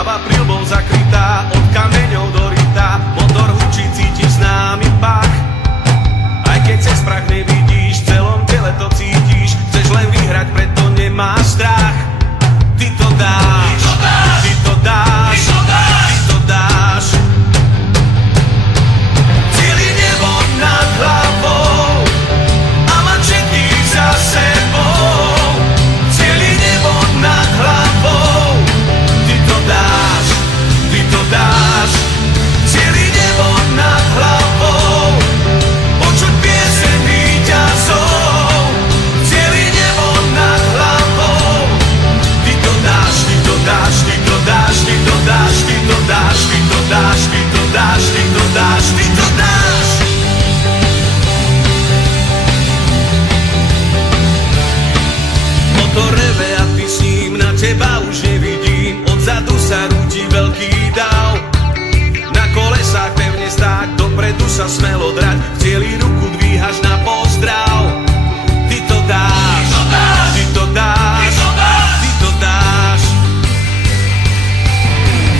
Hlava prilbou zakrytá, od kameňov do ryta, motor hučí, cítiš známy pach. Aj keď cez prach nevidíš, v celom tele to cítiš, chceš len vyhrať, preto nemáš strach. Ty to dáš, ty to dáš, ty to dáš. Cieli nebo nad hlavou a mať všetkých za sebou. Cieli nebo nad hlavou, ty to dáš, ty to dáš. Cieli nebo nad hlavou, počuť pieseň víťazov. Cieli nebo nad hlavou, ty to dáš, ty to dáš, ty to dáš, ty to dáš, ty to dáš, ty to dáš, ty to dáš, ty to dáš, ty to dáš. Motor reve a ty s ním, na teba už nevidím, odzadu sa rúti veľký dav. Na kolesách pevne stáť, dopredu sa smelo drať, v cieli ruku dvíhaš na pozdrav. Ty to dáš, ty to dáš, ty to dáš.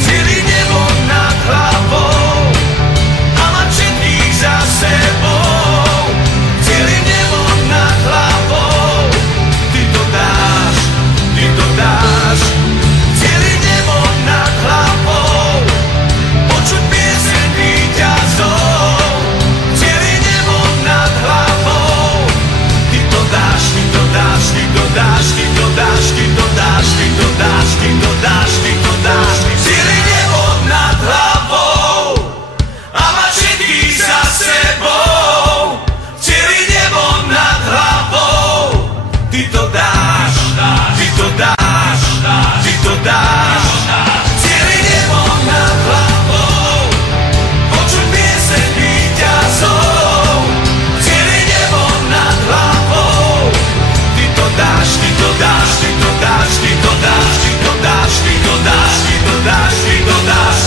Cieli nebo nad hlavou a mať všetkých za sebou. Cieli nebo nad hlavou, ty to dáš, ty to dáš. Cieli nebo nad hlavou, počuť pieseň víťazov. Cieli nebo nad hlavou, ty to dáš, ty to dáš, ty to dáš, ty to dáš, ty to dáš, ty to dáš, ty to dáš, ty to dáš. Cieli nebo nad hlavou a mať všetkých za sebou. Cieli nebo nad hlavou, ty to dáš, ty to dáš, ty to dáš. Cieli nebo nad hlavou, počuť pieseň víťazov. Cieli nebo nad hlavou, ty to dáš, ty to dáš, ty to dáš, ty to dáš, ty to dáš, ty to dáš, ty to dáš, ty to dáš.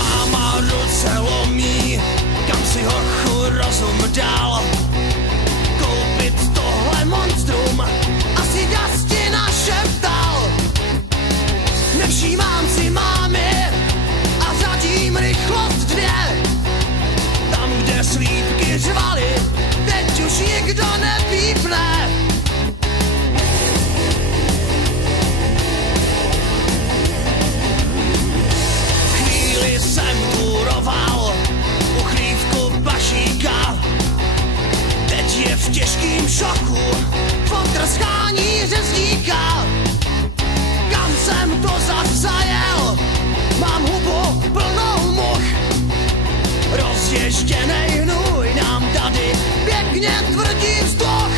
Máma ruce lomí, kam si hochu rozum dal. Koupit tohle monstrum, asi dasti našeptal. Nevšímám si mámy a řadím rychlost 2. Tam, kde slípky řvaly, teď už nikdo nepípne. Chvíli jsem kůroval uchlívku pašíka, teď je v těžkým šoku potrskání řezníka. Kam jsem to zajel, mám hubu plnou much. Rozježděnej hnůj nám tady pěkně tvrdý vzduch.